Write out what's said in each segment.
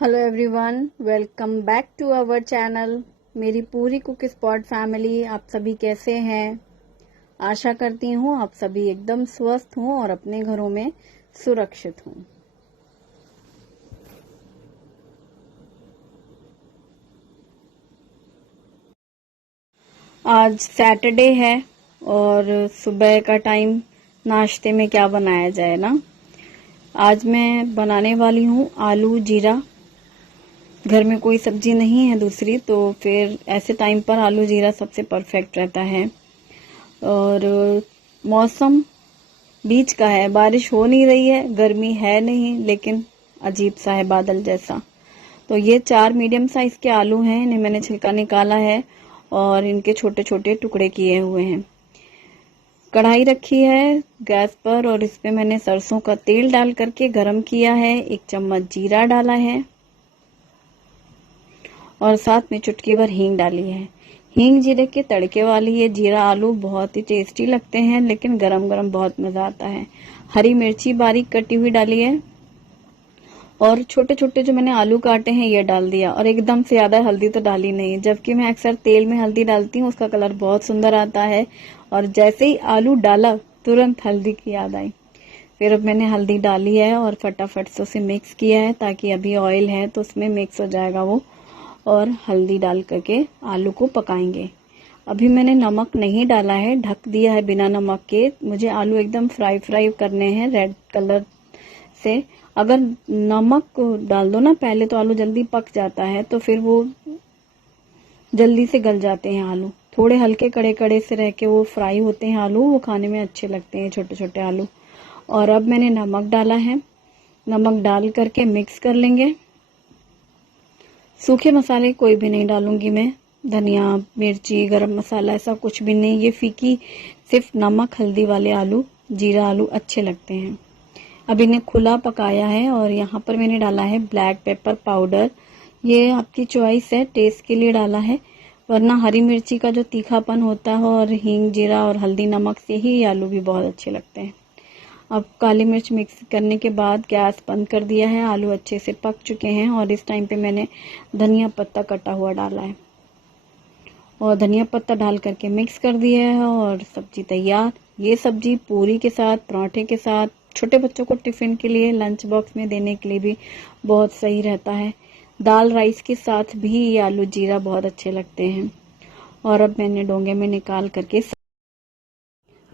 Hello everyone, welcome back to our channel. मेरी पूरी cook spot family, आप सभी कैसे हैं? आशा करती हूँ आप सभी एकदम स्वस्थ हों और अपने घरों में सुरक्षित हों। आज सैटरडे है और सुबह का टाइम नाश्ते में क्या बनाया जाए ना। आज मैं बनाने वाली हूँ आलू जीरा। घर में कोई सब्जी नहीं है दूसरी, तो फिर ऐसे टाइम पर आलू जीरा सबसे परफेक्ट रहता है। और मौसम बीच का है, बारिश हो नहीं रही है, गर्मी है नहीं, लेकिन अजीब सा है बादल जैसा। तो ये 4 मीडियम साइज के आलू हैं, इन्हें मैंने छिलका निकाला है और इनके छोटे छोटे टुकड़े किए हुए हैं। कढ़ाई रखी है गैस पर और इस पे मैंने सरसों का तेल डाल करके गरम किया है। 1 चम्मच जीरा डाला है और साथ में चुटकी भर हींग डाली है। हींग जीरे के तड़के वाली ये जीरा आलू बहुत ही टेस्टी लगते हैं, लेकिन गरम गरम बहुत मजा आता है। हरी मिर्ची बारीक कटी हुई डाली है और छोटे छोटे जो मैंने आलू काटे हैं ये डाल दिया। और एकदम से ज्यादा हल्दी तो डाली नहीं, जबकि मैं अक्सर तेल में हल्दी डालती हूँ, उसका कलर बहुत सुंदर आता है। और जैसे ही आलू डाला तुरंत हल्दी की याद आई। फिर अब मैंने हल्दी डाली है और फटाफट से उसे मिक्स किया है, ताकि अभी ऑयल है तो उसमें मिक्स हो जाएगा वो। और हल्दी डाल करके आलू को पकाएंगे। अभी मैंने नमक नहीं डाला है, ढक दिया है बिना नमक के। मुझे आलू एकदम फ्राई करने हैं रेड कलर से। अगर नमक डाल दो ना पहले तो आलू जल्दी पक जाता है, तो फिर वो जल्दी से गल जाते हैं आलू। थोड़े हल्के कड़े कड़े से रह के वो फ्राई होते हैं आलू, वो खाने में अच्छे लगते हैं छोटे छोटे आलू। और अब मैंने नमक डाला है, नमक डाल करके मिक्स कर लेंगे। सूखे मसाले कोई भी नहीं डालूंगी मैं, धनिया मिर्ची गरम मसाला ऐसा कुछ भी नहीं। ये फीकी सिर्फ नमक हल्दी वाले आलू जीरा आलू अच्छे लगते हैं। अब इन्हें खुला पकाया है और यहाँ पर मैंने डाला है ब्लैक पेपर पाउडर। ये आपकी चॉइस है, टेस्ट के लिए डाला है, वरना हरी मिर्ची का जो तीखापन होता है और हींग जीरा और हल्दी नमक से ही आलू भी बहुत अच्छे लगते हैं। अब काली मिर्च मिक्स करने के बाद गैस बंद कर दिया है। आलू अच्छे से पक चुके हैं और इस टाइम पे मैंने धनिया पत्ता कटा हुआ डाला है और धनिया पत्ता डाल करके मिक्स कर दिया है और सब्जी तैयार। ये सब्जी पूरी के साथ, पराठे के साथ, छोटे बच्चों को टिफिन के लिए लंच बॉक्स में देने के लिए भी बहुत सही रहता है। दाल राइस के साथ भी ये आलू जीरा बहुत अच्छे लगते हैं। और अब मैंने डोंगे में निकाल करके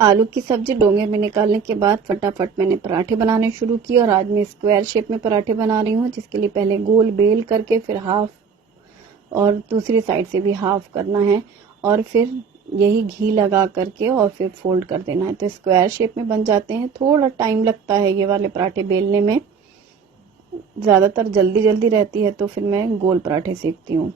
आलू की सब्जी डोंगे में निकालने के बाद फटाफट मैंने पराठे बनाने शुरू किए। और आज मैं स्क्वायर शेप में पराठे बना रही हूँ, जिसके लिए पहले गोल बेल करके फिर हाफ और दूसरी साइड से भी हाफ करना है और फिर यही घी लगा करके और फिर फोल्ड कर देना है, तो स्क्वायर शेप में बन जाते हैं। थोड़ा टाइम लगता है ये वाले पराठे बेलने में, ज्यादातर जल्दी जल्दी रहती है तो फिर मैं गोल पराठे सेकती हूँ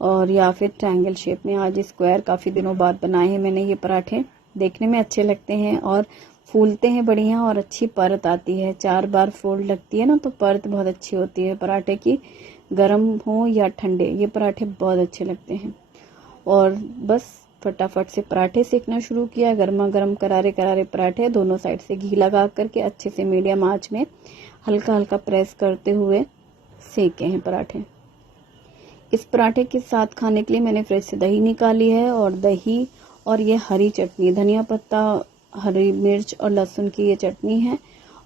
और या फिर ट्रायंगल शेप में। आज स्क्वायर काफी दिनों बाद बनाए हैं मैंने ये पराठे, देखने में अच्छे लगते हैं और फूलते हैं बढ़िया और अच्छी परत आती है। 4 बार फोल्ड लगती है ना तो परत बहुत अच्छी होती है पराठे की, गरम हो या ठंडे, ये पराठे बहुत अच्छे लगते हैं। और बस फटाफट से पराठे सेकना शुरू किया। गर्मा गर्म करारे करारे पराठे दोनों साइड से घी लगा करके अच्छे से मीडियम आंच में हल्का हल्का प्रेस करते हुए सेके हैं पराठे। इस पराठे के साथ खाने के लिए मैंने फ्रिज से दही निकाली है और दही और ये हरी चटनी, धनिया पत्ता हरी मिर्च और लहसुन की ये चटनी है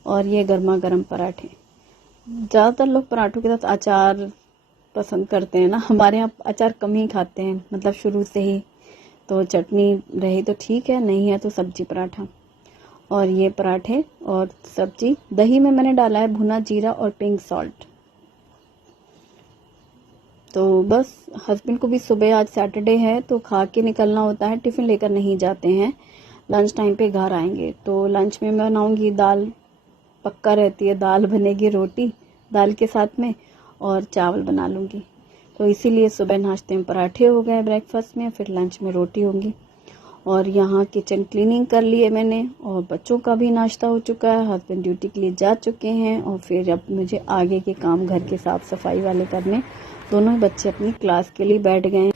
और ये गर्मा गर्म पराठे। ज्यादातर लोग पराठों के साथ अचार पसंद करते हैं ना, हमारे यहाँ अचार कम ही खाते हैं, मतलब शुरू से ही। तो चटनी रही तो ठीक है, नहीं है तो सब्जी पराठा। और ये पराठे और सब्जी, दही में मैंने डाला है भुना जीरा और पिंक सॉल्ट। तो बस हस्बैंड को भी सुबह आज सैटरडे है तो खा के निकलना होता है, टिफिन लेकर नहीं जाते हैं, लंच टाइम पे घर आएंगे। तो लंच में मैं बनाऊंगी दाल, पक्का रहती है दाल बनेगी, रोटी दाल के साथ में और चावल बना लूंगी। तो इसीलिए सुबह नाश्ते में पराठे हो गए ब्रेकफास्ट में, फिर लंच में रोटी होगी। और यहाँ किचन क्लीनिंग कर लिए मैंने और बच्चों का भी नाश्ता हो चुका है, हस्बैंड ड्यूटी के लिए जा चुके हैं और फिर अब मुझे आगे के काम घर के साफ सफाई वाले करने। दोनों ही बच्चे अपनी क्लास के लिए बैठ गए हैं।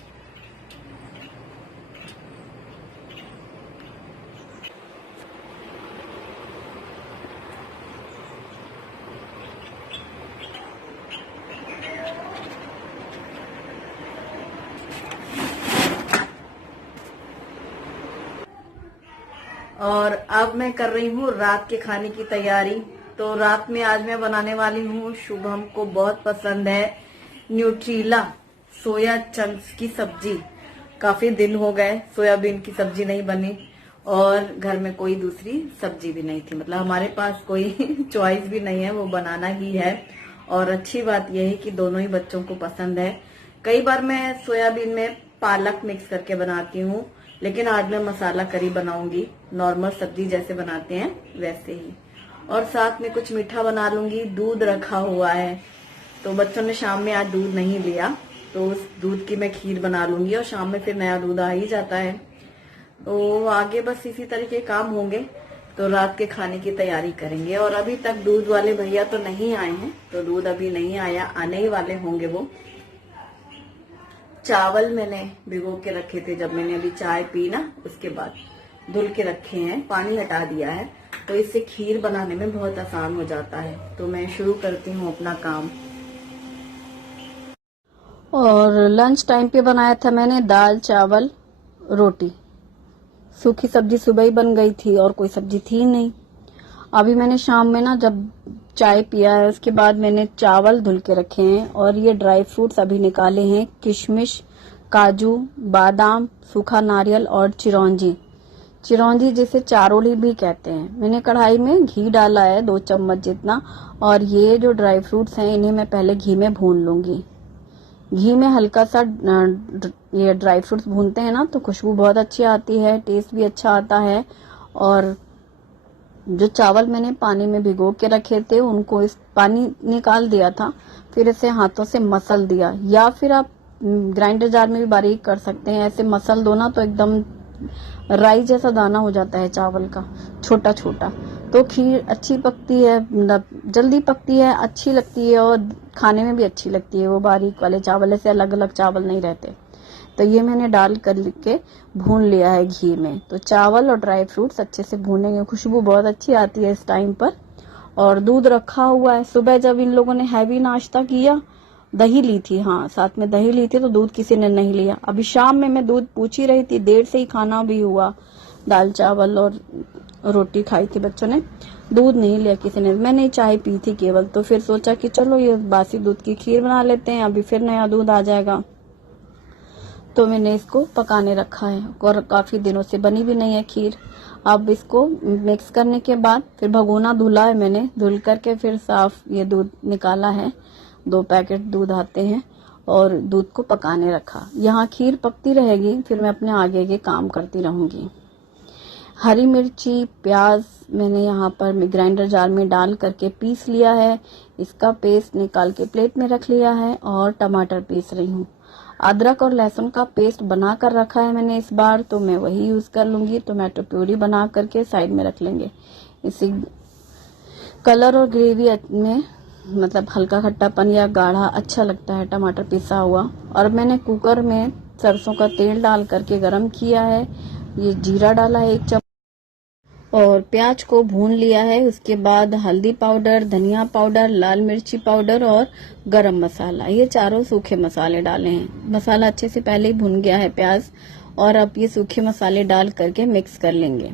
और अब मैं कर रही हूँ रात के खाने की तैयारी। तो रात में आज मैं बनाने वाली हूँ, शुभम को बहुत पसंद है, न्यूट्रीला सोया चंक्स की सब्जी। काफी दिन हो गए सोयाबीन की सब्जी नहीं बनी और घर में कोई दूसरी सब्जी भी नहीं थी, मतलब हमारे पास कोई चॉइस भी नहीं है, वो बनाना ही है। और अच्छी बात यह है कि दोनों ही बच्चों को पसंद है। कई बार मैं सोयाबीन में पालक मिक्स करके बनाती हूँ, लेकिन आज मैं मसाला करी बनाऊंगी, नॉर्मल सब्जी जैसे बनाते हैं वैसे ही। और साथ में कुछ मीठा बना लूंगी। दूध रखा हुआ है, तो बच्चों ने शाम में आज दूध नहीं लिया, तो उस दूध की मैं खीर बना लूंगी और शाम में फिर नया दूध आ ही जाता है। तो आगे बस इसी तरह के काम होंगे। तो रात के खाने की तैयारी करेंगे। और अभी तक दूध वाले भैया तो नहीं आए हैं, तो दूध अभी नहीं आया, आने ही वाले होंगे वो। चावल मैंने भिगो के रखे थे, जब मैंने अभी चाय पी ना उसके बाद धुल के रखे हैं, पानी हटा दिया है, तो इससे खीर बनाने में बहुत आसान हो जाता है। तो मैं शुरू करती हूँ अपना काम। और लंच टाइम पे बनाया था मैंने दाल चावल रोटी। सूखी सब्जी सुबह ही बन गई थी और कोई सब्जी थी नहीं। अभी मैंने शाम में ना जब चाय पिया है उसके बाद मैंने चावल धुल के रखे हैं और ये ड्राई फ्रूट्स अभी निकाले हैं, किशमिश, काजू, बादाम, सूखा नारियल और चिरौंजी। चिरौंजी जिसे चारोली भी कहते हैं। मैंने कढ़ाई में घी डाला है 2 चम्मच जितना, और ये जो ड्राई फ्रूट्स हैं इन्हें मैं पहले घी में भून लूंगी। घी में हल्का सा ये ड्राई फ्रूट्स भूनते हैं ना तो खुशबू बहुत अच्छी आती है, टेस्ट भी अच्छा आता है। और जो चावल मैंने पानी में भिगो के रखे थे उनको इस पानी निकाल दिया था, फिर इसे हाथों से मसल दिया, या फिर आप ग्राइंडर जार में भी बारीक कर सकते हैं। ऐसे मसल दो ना तो एकदम राई जैसा दाना हो जाता है चावल का, छोटा छोटा। तो खीर अच्छी पकती है, मतलब जल्दी पकती है, अच्छी लगती है और खाने में भी अच्छी लगती है। वो बारीक वाले चावल, ऐसे अलग अलग चावल नहीं रहते। तो ये मैंने डाल कर के भून लिया है घी में। तो चावल और ड्राई फ्रूट्स अच्छे से भूनेंगे, खुशबू बहुत अच्छी आती है इस टाइम पर। और दूध रखा हुआ है। सुबह जब इन लोगों ने हैवी नाश्ता किया, दही ली थी, हाँ साथ में दही ली थी, तो दूध किसी ने नहीं लिया। अभी शाम में मैं दूध पूछ ही रही थी, देर से ही खाना भी हुआ, दाल चावल और रोटी खाई थी बच्चों ने, दूध नहीं लिया किसी ने। मैंने चाय पी थी केवल, तो फिर सोचा कि चलो ये बासी दूध की खीर बना लेते हैं, अभी फिर नया दूध आ जाएगा। तो मैंने इसको पकाने रखा है और काफी दिनों से बनी भी नहीं है खीर। अब इसको मिक्स करने के बाद फिर भगोना धुला है मैंने, धुल करके फिर साफ ये दूध निकाला है, 2 पैकेट दूध आते हैं, और दूध को पकाने रखा। यहाँ खीर पकती रहेगी, फिर मैं अपने आगे के काम करती रहूंगी। हरी मिर्ची, प्याज मैंने यहाँ पर ग्राइंडर जार में डाल करके पीस लिया है, इसका पेस्ट निकाल के प्लेट में रख लिया है। और टमाटर पीस रही हूँ। अदरक और लहसुन का पेस्ट बना कर रखा है मैंने इस बार, तो मैं वही यूज कर लूंगी। टोमेटो प्यूरी बना करके साइड में रख लेंगे। इसी कलर और ग्रेवी में मतलब हल्का खट्टापन या गाढ़ा अच्छा लगता है टमाटर पिसा हुआ। और मैंने कुकर में सरसों का तेल डाल करके गरम किया है, ये जीरा डाला है 1 चम्मच, और प्याज को भून लिया है। उसके बाद हल्दी पाउडर, धनिया पाउडर, लाल मिर्ची पाउडर और गरम मसाला, ये चारों सूखे मसाले डाले हैं। मसाला अच्छे से पहले ही भुन गया है प्याज, और अब ये सूखे मसाले डाल करके मिक्स कर लेंगे।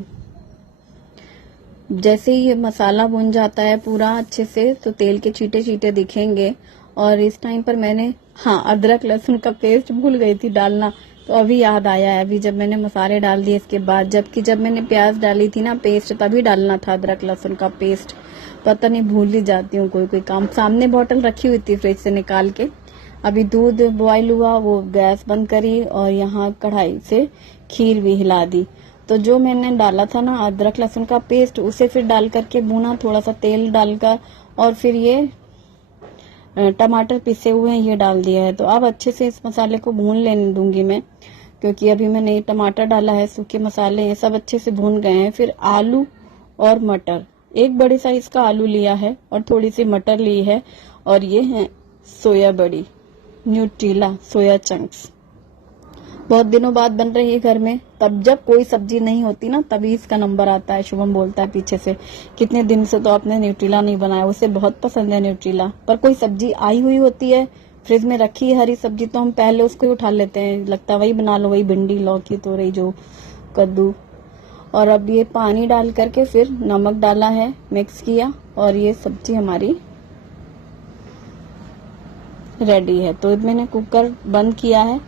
जैसे ही ये मसाला भुन जाता है पूरा अच्छे से, तो तेल के छींटे छींटे दिखेंगे। और इस टाइम पर मैंने अदरक लहसुन का पेस्ट भूल गई थी डालना, तो अभी याद आया है, अभी जब मैंने मसाले डाल दिए इसके बाद। जबकि जब मैंने प्याज डाली थी ना पेस्ट, तभी डालना था अदरक लहसुन का पेस्ट। पता नहीं भूल ही जाती हूँ कोई काम। सामने बोतल रखी हुई थी फ्रिज से निकाल के। अभी दूध बॉयल हुआ, वो गैस बंद करी और यहाँ कढ़ाई से खीर भी हिला दी। तो जो मैंने डाला था ना अदरक लहसुन का पेस्ट, उसे फिर डाल करके भूना, थोड़ा सा तेल डालकर, और फिर ये टमाटर पिसे हुए हैं ये डाल दिया है। तो अब अच्छे से इस मसाले को भून लेने दूंगी मैं, क्योंकि अभी मैंने टमाटर डाला है, सूखे मसाले हैं, सब अच्छे से भून गए हैं। फिर आलू और मटर, 1 बड़े साइज का आलू लिया है और थोड़ी सी मटर ली है, और ये है सोया बड़ी, न्यूट्रीला सोया चंक्स। बहुत दिनों बाद बन रही है घर में, तब जब कोई सब्जी नहीं होती ना तभी इसका नंबर आता है। शुभम बोलता है पीछे से, कितने दिन से तो आपने न्यूट्रीला नहीं बनाया, उसे बहुत पसंद है न्यूट्रीला। पर कोई सब्जी आई हुई होती है फ्रिज में रखी है हरी सब्जी, तो हम पहले उसको ही उठा लेते हैं, लगता है वही बना लो, वही भिंडी, लौकी, तोरई, जो कद्दू। और अब ये पानी डाल करके फिर नमक डाला है, मिक्स किया और ये सब्जी हमारी रेडी है। तो मैंने कुकर बंद किया है,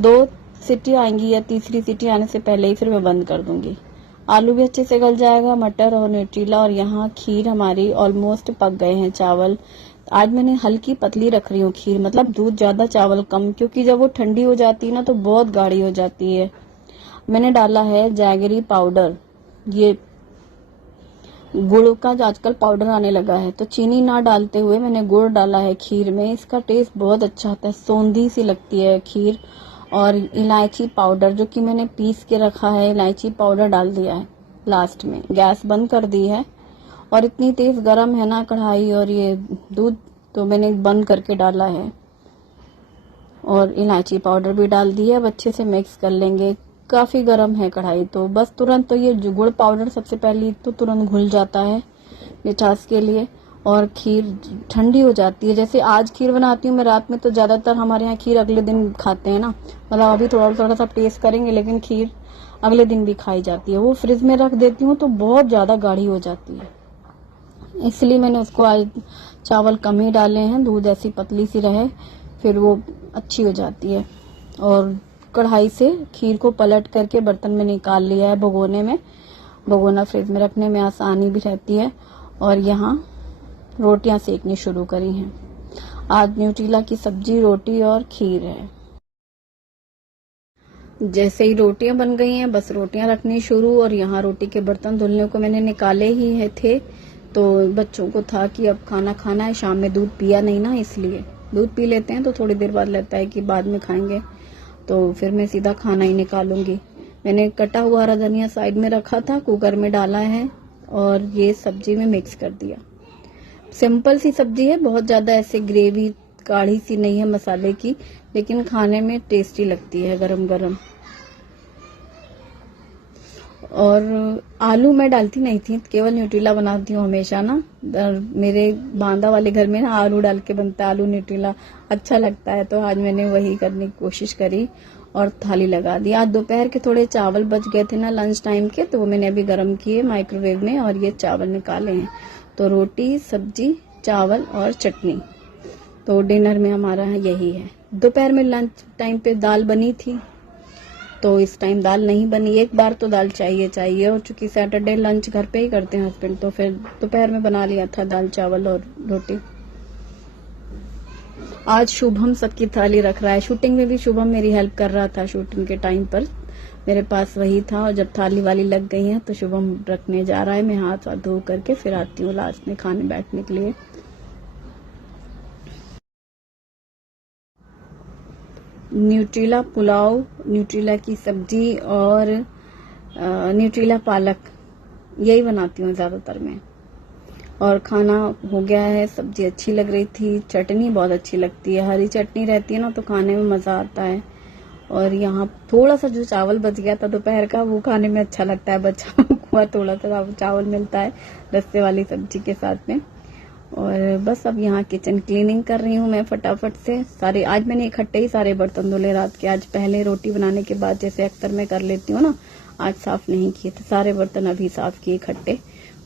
2 सीटी आएंगी या तीसरी सीटी आने से पहले ही फिर मैं बंद कर दूंगी। आलू भी अच्छे से गल जाएगा, मटर और न्यूट्रीला, और यहाँ खीर हमारी ऑलमोस्ट पक गए हैं। चावल आज मैंने हल्की पतली रख रही हूँ खीर, मतलब दूध ज्यादा चावल कम, क्योंकि जब वो ठंडी हो जाती है ना तो बहुत गाढ़ी हो जाती है। मैंने डाला है जैगरी पाउडर, ये गुड़ का जो आजकल पाउडर आने लगा है, तो चीनी ना डालते हुए मैंने गुड़ डाला है खीर में। इसका टेस्ट बहुत अच्छा आता है, सौंधी सी लगती है खीर। और इलायची पाउडर जो कि मैंने पीस के रखा है, इलायची पाउडर डाल दिया है लास्ट में। गैस बंद कर दी है और इतनी तेज गरम है ना कढ़ाई और ये दूध, तो मैंने बंद करके डाला है और इलायची पाउडर भी डाल दी है। अब अच्छे से मिक्स कर लेंगे। काफी गर्म है कढ़ाई, तो बस तुरंत, तो ये गुड़ पाउडर सबसे पहले तो तुरंत घुल जाता है मिठास के लिए, और खीर ठंडी हो जाती है। जैसे आज खीर बनाती हूँ मैं रात में, तो ज्यादातर हमारे यहाँ खीर अगले दिन खाते हैं ना, मतलब अभी थोड़ा थोड़ा सा टेस्ट करेंगे, लेकिन खीर अगले दिन भी खाई जाती है। वो फ्रिज में रख देती हूँ तो बहुत ज्यादा गाढ़ी हो जाती है, इसलिए मैंने उसको आज चावल कम ही डाले हैं, दूध ऐसी पतली सी रहे, फिर वो अच्छी हो जाती है। और कढ़ाई से खीर को पलट करके बर्तन में निकाल लिया है, भगोने में। भगोना फ्रिज में रखने में आसानी भी रहती है। और यहाँ रोटियां सेकनी शुरू करी हैं। आज न्यूट्रीला की सब्जी, रोटी और खीर है। जैसे ही रोटियां बन गई हैं, बस रोटियां रखनी शुरू। और यहाँ रोटी के बर्तन धुलने को मैंने निकाले ही थे, तो बच्चों को था कि अब खाना खाना है, शाम में दूध पिया नहीं ना, इसलिए दूध पी लेते हैं तो थोड़ी देर बाद लगता है कि बाद में खाएंगे, तो फिर मैं सीधा खाना ही निकालूंगी। मैंने कटा हुआ हरा धनिया साइड में रखा था, कुकर में डाला है और ये सब्जी में मिक्स कर दिया। सिंपल सी सब्जी है, बहुत ज्यादा ऐसे ग्रेवी गाढ़ी सी नहीं है मसाले की, लेकिन खाने में टेस्टी लगती है गरम गरम। और आलू मैं डालती नहीं थी, केवल न्यूट्रीला बनाती हूँ हमेशा ना। मेरे बांदा वाले घर में ना आलू डाल के बनता है, आलू न्यूट्रीला अच्छा लगता है, तो आज मैंने वही करने की कोशिश करी और थाली लगा दी। आज दोपहर के थोड़े चावल बच गए थे ना लंच टाइम के, तो वो मैंने अभी गर्म किए माइक्रोवेव में और ये चावल निकाले हैं। तो रोटी, सब्जी, चावल और चटनी, तो डिनर में हमारा यही है। दोपहर में लंच टाइम पे दाल बनी थी, तो इस टाइम दाल नहीं बनी। एक बार तो दाल चाहिए, और चूंकि सैटरडे लंच घर पे ही करते हैं हस्बैंड, तो फिर दोपहर में बना लिया था दाल चावल और रोटी। आज शुभम सबकी थाली रख रहा है। शूटिंग में भी शुभम मेरी हेल्प कर रहा था, शूटिंग के टाइम पर मेरे पास वही था, और जब थाली वाली लग गई है तो शुभम रखने जा रहा है। मैं हाथ धो करके फिर आती हूँ लास्ट में खाने बैठने के लिए। न्यूट्रीला पुलाव, न्यूट्रीला की सब्जी और न्यूट्रीला पालक, यही बनाती हूँ ज्यादातर मैं। और खाना हो गया है, सब्जी अच्छी लग रही थी, चटनी बहुत अच्छी लगती है, हरी चटनी रहती है ना तो खाने में मजा आता है। और यहाँ थोड़ा सा जो चावल बच गया था दोपहर का, वो खाने में अच्छा लगता है, बचा हुआ थोड़ा सा चावल मिलता है रस्से वाली सब्जी के साथ में। और बस अब यहाँ किचन क्लीनिंग कर रही हूँ मैं फटाफट से। सारे आज मैंने इकट्ठे ही सारे बर्तन धुले रात के। आज पहले रोटी बनाने के बाद जैसे अक्सर मैं कर लेती हूँ ना, आज साफ नहीं किए थे सारे बर्तन, अभी साफ किए इकट्ठे।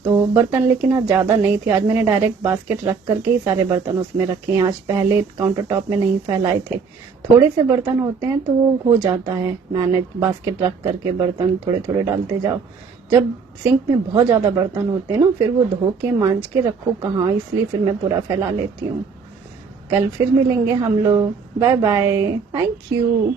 तो बर्तन लेकिन आज ज्यादा नहीं थे, आज मैंने डायरेक्ट बास्केट रख करके ही सारे बर्तन उसमें रखे हैं। आज पहले काउंटर टॉप में नहीं फैलाए थे। थोड़े से बर्तन होते हैं तो हो जाता है मैनेज, बास्केट रख करके बर्तन थोड़े थोड़े डालते जाओ। जब सिंक में बहुत ज्यादा बर्तन होते हैं ना, फिर वो धो के मांज के रखो कहाँ, इसलिए फिर मैं पूरा फैला लेती हूँ। कल फिर मिलेंगे हम लोग। Bye bye, thank you.